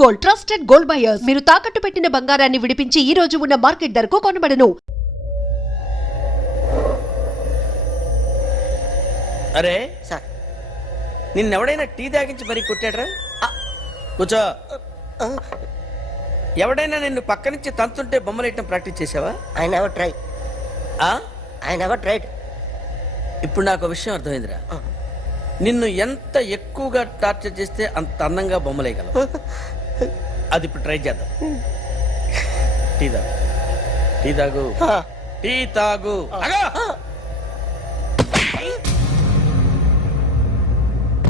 Gold, trusted gold buyers. మీరు తాకట్టు పెట్టిన బంగారాన్ని విడిపించి ఈ రోజు ఉన్న మార్కెట్ ధరకు కొనబడను. అరే సార్ నిన్నెవడైనా టీ తాగించి మరీ కొట్టాడ్రా? కూర్చో. ఎవడైనా నిన్ను పక్క నుంచి తంతుంటే బొమ్మలేయటం ప్రాక్టీస్ చేసావా? I never try. ఆ? I never tried. ఇప్పుడు నాకు ఒక విషయం అర్థమైందిరా. నిన్ను ఎంత ఎక్కువగా టార్చర్ చేస్తే అంత అందంగా బొమ్మలేయగలవు. అది ఇప్పుడు ట్రై చేద్దాం. టీ తాగు, టీ తాగు, టీ తాగు.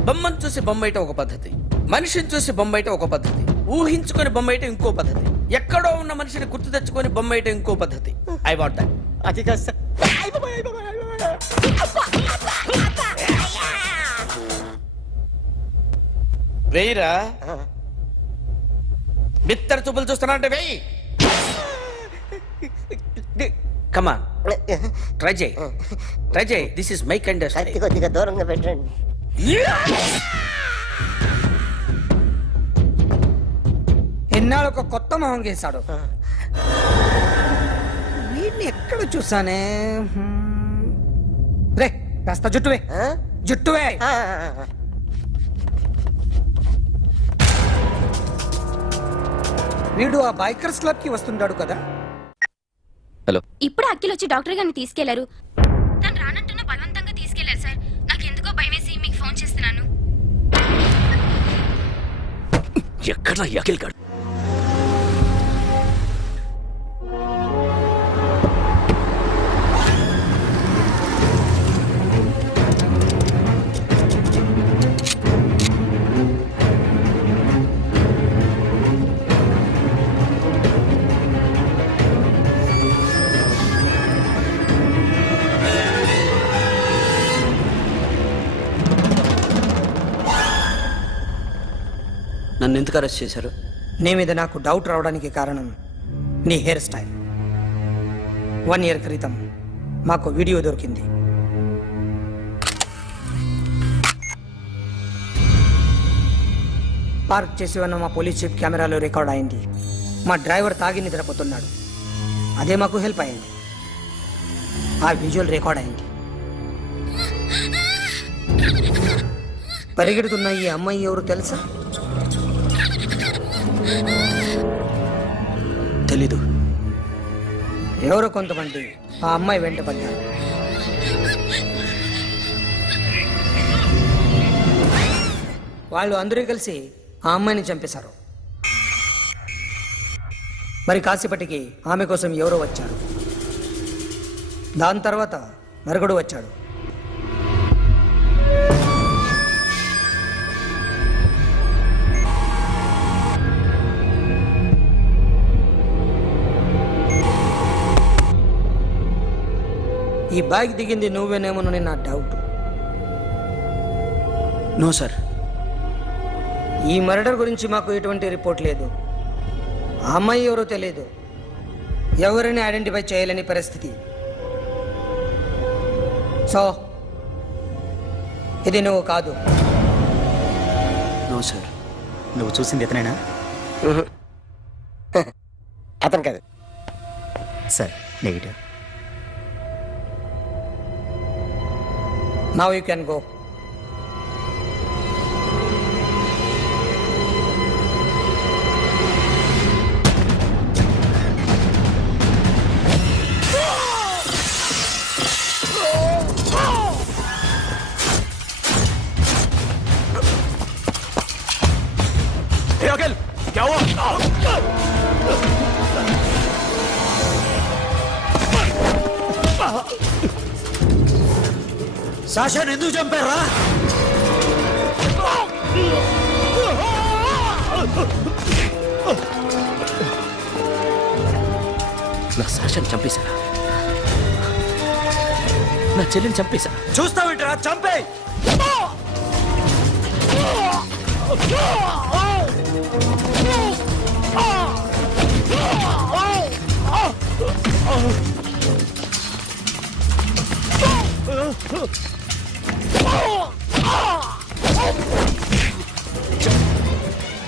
బొమ్మను చూసి బొమ్మయటం ఒక పద్ధతి, మనిషిని చూసి బొమ్మయటం ఒక పద్ధతి, ఊహించుకొని బొమ్మయటం ఇంకో పద్ధతి, ఎక్కడో ఉన్న మనిషిని గుర్తు తెచ్చుకొని బొమ్మయటం ఇంకో పద్ధతి. I want that. అది కాదు సార్. వెయ్యిరా. బిత్తర చూపులు చూస్తున్నా అంటే వెయ్యి. కమాన్, ట్రై చేయి, ట్రై చేయి. This is my kind of కత్తి కొద్దిగా దూరంగా పెట్టండి. ఎన్నాళ్ళు ఒక కొత్త మొహం గీశాడు. వీడిని ఎక్కడ చూసానే? రే కాస్త జుట్టువే, జుట్టువే. వీడు ఆ బైకర్స్ క్లబ్ కి వస్తుంటాడు కదా. హలో, ఇప్పుడు అఖిల్ వచ్చి డాక్టర్ గారిని తీసుకెళ్లారు. తను రానంటున్న బలవంతంగా తీసుకెళ్లారు సార్. నాకు ఎందుకో భయమేసి మీకు ఫోన్ చేస్తున్నాను. ఎక్కడ అఖిల్ గాడు? నన్ను ఎందుకు అరెస్ట్ చేశారు? నీ మీద నాకు డౌట్ రావడానికి కారణం నీ హెయిర్ స్టైల్. 1 year క్రితం మాకు వీడియో దొరికింది. పార్క్ చేసి ఉన్న మా పోలీస్ జీప్ కెమెరాలో రికార్డ్ అయింది. మా డ్రైవర్ తాగి నిద్రపోతున్నాడు. అదే మాకు హెల్ప్ అయింది. ఆ విజువల్ రికార్డ్ అయింది. పరిగెడుతున్న ఈ అమ్మాయి ఎవరు తెలుసా? తెలీదు. ఎవరో కొంతమంది ఆ అమ్మాయి వెంట పడ్డారు. వాళ్ళు అందరూ కలిసి ఆ అమ్మాయిని చంపేశారు. మరి కాసేపటికి ఆమె కోసం ఎవరో వచ్చారు. దాని తర్వాత మరొకడు వచ్చాడు. ఈ బ్యాగ్ దిగింది నువ్వేనేమోనని నా డౌట్. No sir. ఈ మర్డర్ గురించి మాకు ఎటువంటి రిపోర్ట్ లేదు. ఆ అమ్మాయి ఎవరో తెలియదు. ఎవరిని ఐడెంటిఫై చేయలేని పరిస్థితి. సో ఇది నువ్వు కాదు. No sir. నువ్వు చూసింది ఎతనైనా? అతను కాదు సార్. Negative. Now you can go. Akhil, क्या हुआ? సాషాని ఎందుకు చంపారా? నా సాషాని చంపేశారా? నా చెల్లిని చంపేశా. చూస్తావేంట్రా? చంపే.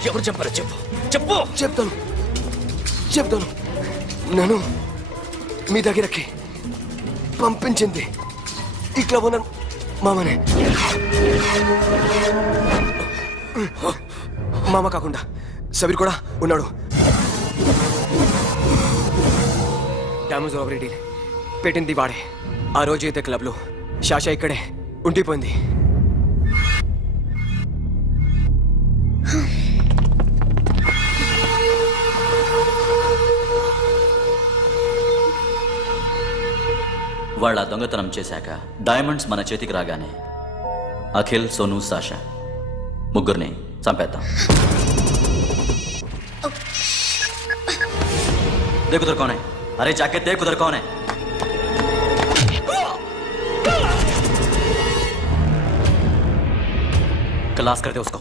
ఎవరు చంపారో చెప్పు. చెప్పు. చెప్తాను నన్ను మీ దగ్గరకి పంపించింది ఇట్లా ఉన్న మామనే. మామ కాకుండా సబీర్ కూడా ఉన్నాడు. డ్యామేజ్ ఓవర్ పెట్టింది వాడే. ఆ రోజు అయితే క్లబ్లో శాష ఇక్కడే ఉండిపోయింది. వాళ్ళ దొంగతనం చేశాక డైమండ్స్ మన చేతికి రాగానే అఖిల్, సోను, సాషా ముగ్గురిని చంపేద్దాం. देख उधर कौन है? अरे जाके देख उधर कौन है? क्लास कर दे उसको.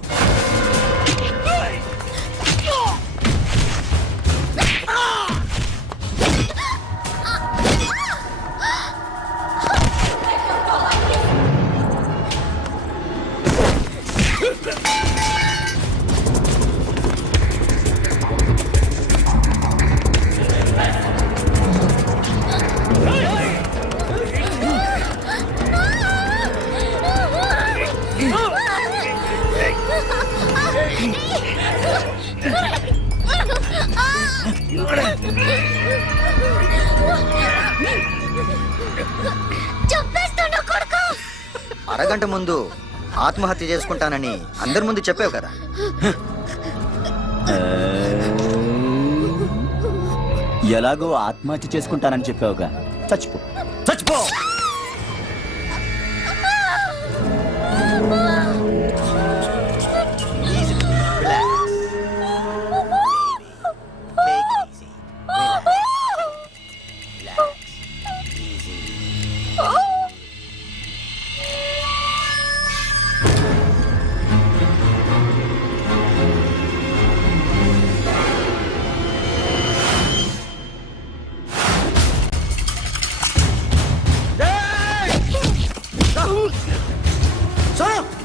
అరగంట ముందు ఆత్మహత్య చేసుకుంటానని అందరి ముందు చెప్పావు కదా. ఎలాగో ఆత్మహత్య చేసుకుంటానని చెప్పావుగా, చచ్చిపో చచ్చిపో.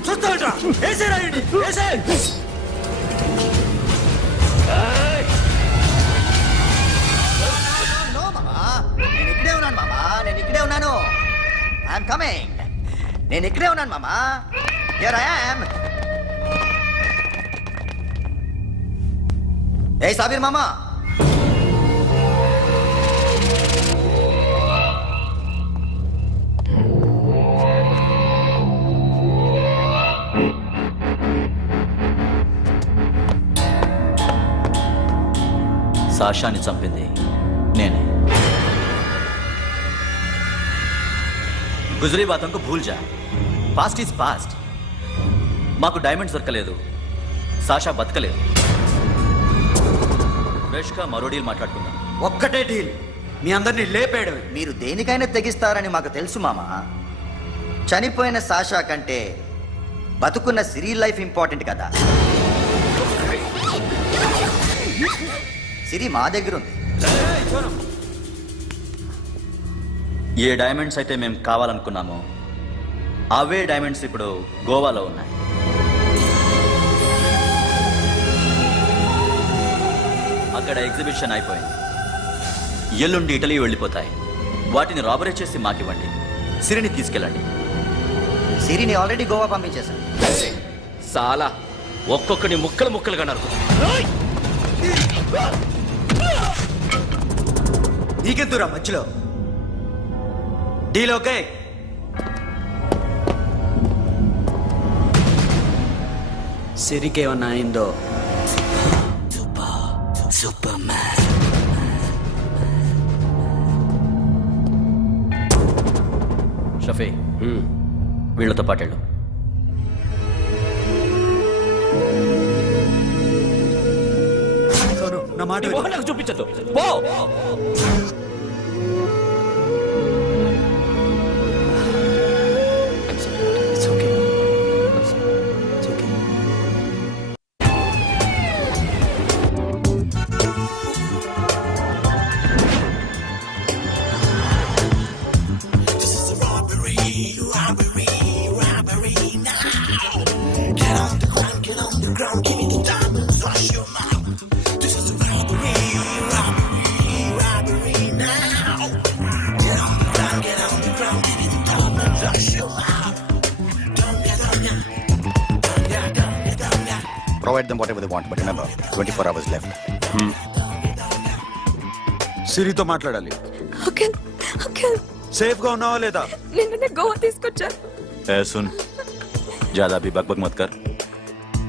చూస్తావేంట్రా? ఏసేరా ఈడ్ని, ఏసే. నేను ఇక్కడే ఉన్నాను మామా, నేను ఇక్కడే ఉన్నాను. I'm coming. నేను ఇక్కడే ఉన్నాను మామా. Here I am. ఏ సాబీర్ మామా, సాషాని చంపింది నేనే. గుజరీ బాతంకు భూల్ జా. Past is past. మాకు డైమండ్స్ దొరకలేదు, సాషా బతకలేదు. ఫ్రెష్గా మరో డీల్ మాట్లాడుకుందాం. ఒక్కటే డీల్, మీ అందరినీ లేపేయడం. మీరు దేనికైనా తెగిస్తారని మాకు తెలుసు మామా. చనిపోయిన సాషా కంటే బతుకున్న సిరి లైఫ్ ఇంపార్టెంట్ కదా. సిరి మా దగ్గర ఉంది. ఏ డైమండ్స్ అయితే మేము కావాలనుకున్నామో అవే డైమండ్స్ ఇప్పుడు గోవాలో ఉన్నాయి. అక్కడ ఎగ్జిబిషన్ అయిపోయింది. ఎల్లుండి ఇటలీ వెళ్ళిపోతాయి. వాటిని రాబరీ చేసి మాకివ్వండి. సిరిని తీసుకెళ్ళండి. సిరిని ఆల్రెడీ గోవా పంపించేశాను. సాలా ఒక్కొక్కడి ముక్కలు ముక్కలుగా నరుకు. నీకెందురా మధ్యలో? Deal okay? సిరికేమన్నా అయిందో? షఫీ, వీళ్ళతో పాటెళ్ళు. నా మాట నాకు చూపించద్దు. పో. Get on the ground, give me the diamonds, rush your mouth. provide them whatever they want. But remember, 24 hours left. సిరితో మాట్లాడాలి. సేఫ్ గా ఉన్నావా లేదా? నిన్న గోవా తీసుకొచ్చారు. ए सुन, ज्यादा भी बकबक मत कर.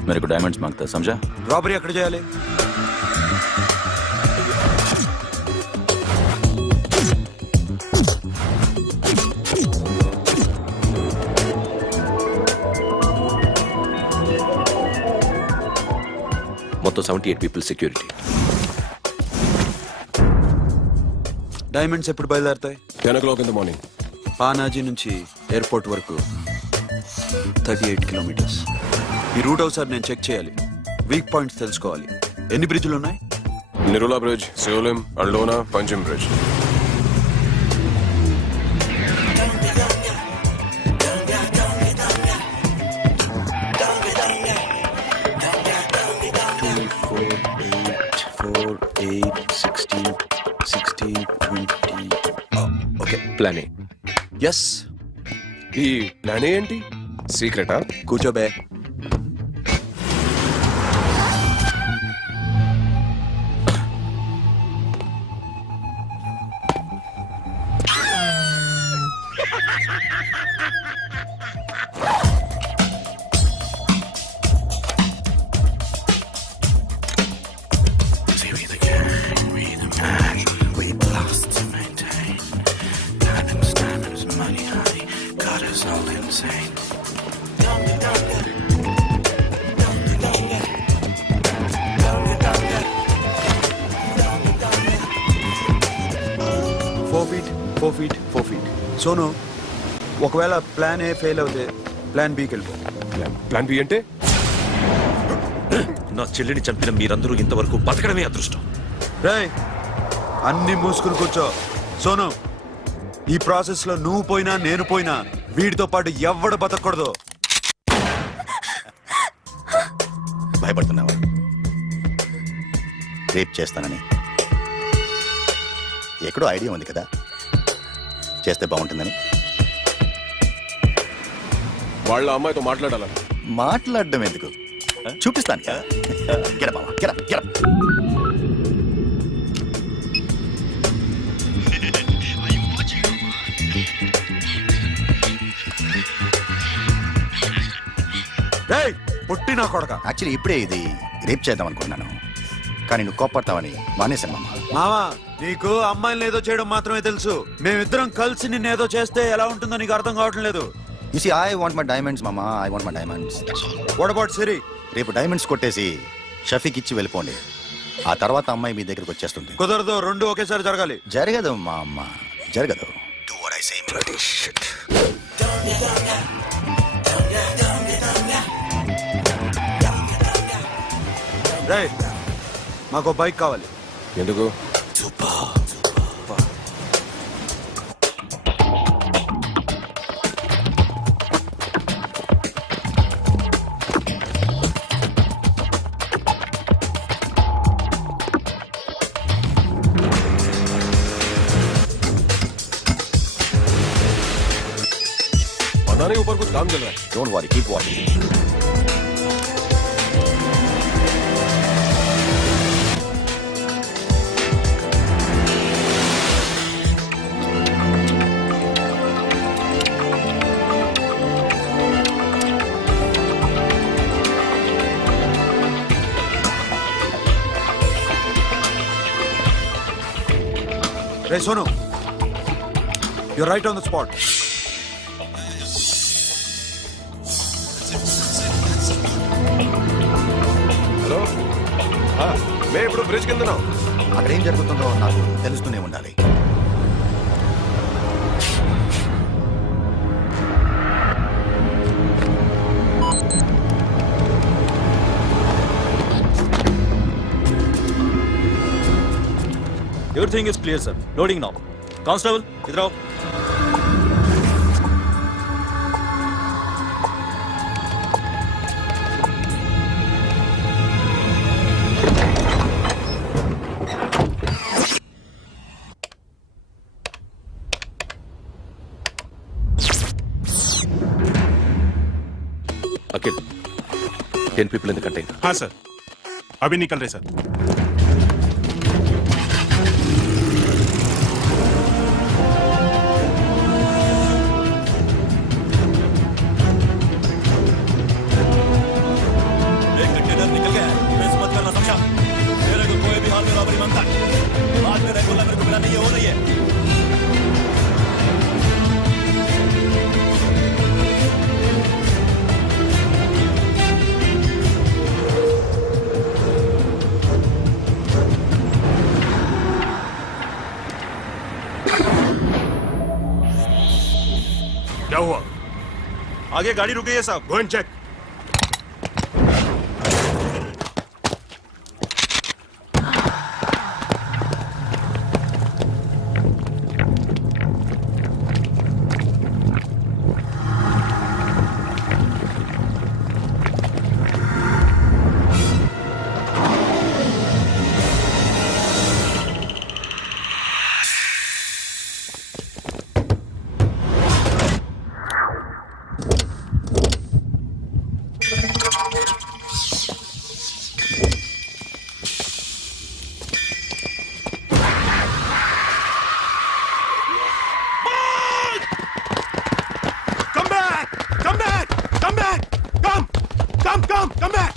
मेरे को डायमंड्स मांगता है, समझा? రాబరీ ఎక్కడ చేయాలి? మొత్తం 78 పీపుల్ సెక్యూరిటీ. డైమండ్స్ ఎప్పుడు బయలుదేరుతాయి? 10 o'clock in the morning. Panaji నుంచి ఎయిర్పోర్ట్ వరకు 38 కిలోమీటర్స్. ఈ రూట్ ఒకసారి నేను చెక్ చేయాలి. వీక్ పాయింట్స్ తెలుసుకోవాలి. ఎన్ని బ్రిడ్జ్లు ఉన్నాయి? Nerul bridge, Siolim, Aldona, Pancham bridge. Okay, plan A. Yes. ఈ ప్లాన్ ఏ ఏంటి? సీక్రెటా? కూర్చోబే. Four feet. సోను, ఒకవేళ ప్లాన్ ఏ ఫెయిల్ అవుతే ప్లాన్ బికి వెళ్ళిపో. ప్లాన్ బి అంటే? నా చెల్లిని చంపిన మీరందరూ ఇంతవరకు బతకడమే అదృష్టం. రేయ్, అన్ని మూసుకుని కూర్చో. సోను, ఈ ప్రాసెస్ లో నువ్వు పోయినా నేను పోయినా వీడితో పాటు ఎవ్వడు బతకూడదు. భయపడుతున్నావా? రేప్ చేస్తానని ఎక్కడో ఐడియా ఉంది కదా, చేస్తే బాగుంటుందని. వాళ్ళ అమ్మాయితో మాట్లాడాలా? మాట్లాడడం ఎందుకు, చూపిస్తాను కదా. Get up, మామ, get up, get up. రేయ్, పుట్టి నా కొడక. యాక్చువల్లీ ఇప్పుడే ఇది రేప్ చేద్దాం అనుకున్నాను, కానీ నువ్వు కోపడతావని మానేశాను మామ. మావా, నీకు అమ్మాయిని ఏదో చేయడం మాత్రమే తెలుసు. మేమిద్దరం కలిసి నిన్ను ఏదో చేస్తే ఎలా ఉంటుందో నీకు అర్థం కావటం లేదు. You see, I want my diamonds, mama. I want my diamonds. That's all. What about Siri? రేపు డైమండ్స్ కొట్టేసి షఫీక్ ఇచ్చి వెళ్ళిపోండి. ఆ తర్వాత అమ్మాయి మీ దగ్గరకు వచ్చేస్తుంది. కుదరదు, రెండు ఒకేసారి జరగాలి. జరగదు మా అమ్మ, జరగదు. Do what I say. Bloody shit. రేయ్, మాకు బైక్ కావాలి. ఎందుకు? पता नहीं ऊपर कुछ काम चल रहा है. Don't worry, keep watching. Ray Sonu, you're right on the spot. Hello, మేము ఇప్పుడు బ్రిడ్జ్ కింద ఉన్నాం. అక్కడ ఏం జరుగుతుందో నాకు తెలుస్తూనే ఉండాలి. Everything is clear, sir. Loading now. Constable, idhar aao. Akhil, 10 people in the container. हाँ सर, अभी निकल रहे सर. एक कंटेनर निकल गया है. मिस मत करना समझा. मेरे को कोई भी हाल में रॉबरी मांगता है. बाद में रेगुलर मेरे को मिला नहीं हो रही है. क्या हुआ? आगे गाड़ी रुक गई है साहब. Go and check. Come back! Come back! Come back! Come back!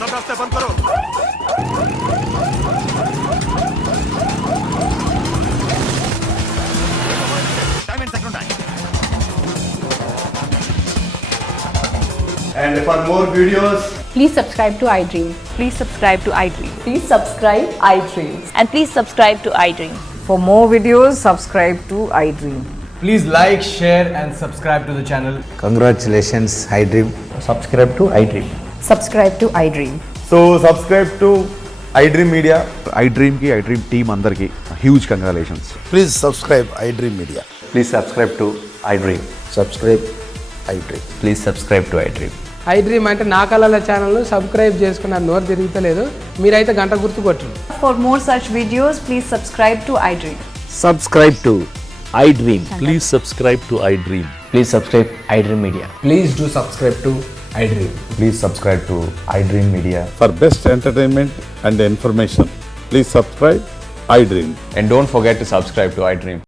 सब रास्ते बंद करो. Diamonds ఎక్కడ ఉన్నాయి? And for more videos, Please subscribe to iDream. Please subscribe to iDream. Please subscribe iDream. And please subscribe to iDream. For more videos, subscribe to iDream. please like, share, and subscribe to the channel. Congratulations iDream. Subscribe to iDream. Subscribe to iDream. So subscribe to iDream Media. iDream ki iDream team andarki huge congratulations. Please subscribe iDream media. Please subscribe to iDream. Subscribe iDream. Please subscribe to iDream. iDream అంటే నా కళల ఛానల్ను subscribe చేసుకున్న నోరు తిరుగుతలేదు. మీరైతే గంట గుర్తు కొట్టండి. For more such videos, please subscribe to iDream. Subscribe to iDream. Please subscribe to iDream. Please subscribe iDream media. Please do subscribe to iDream. Please subscribe to iDream media. For best entertainment and information, please subscribe iDream. And don't forget to subscribe to iDream.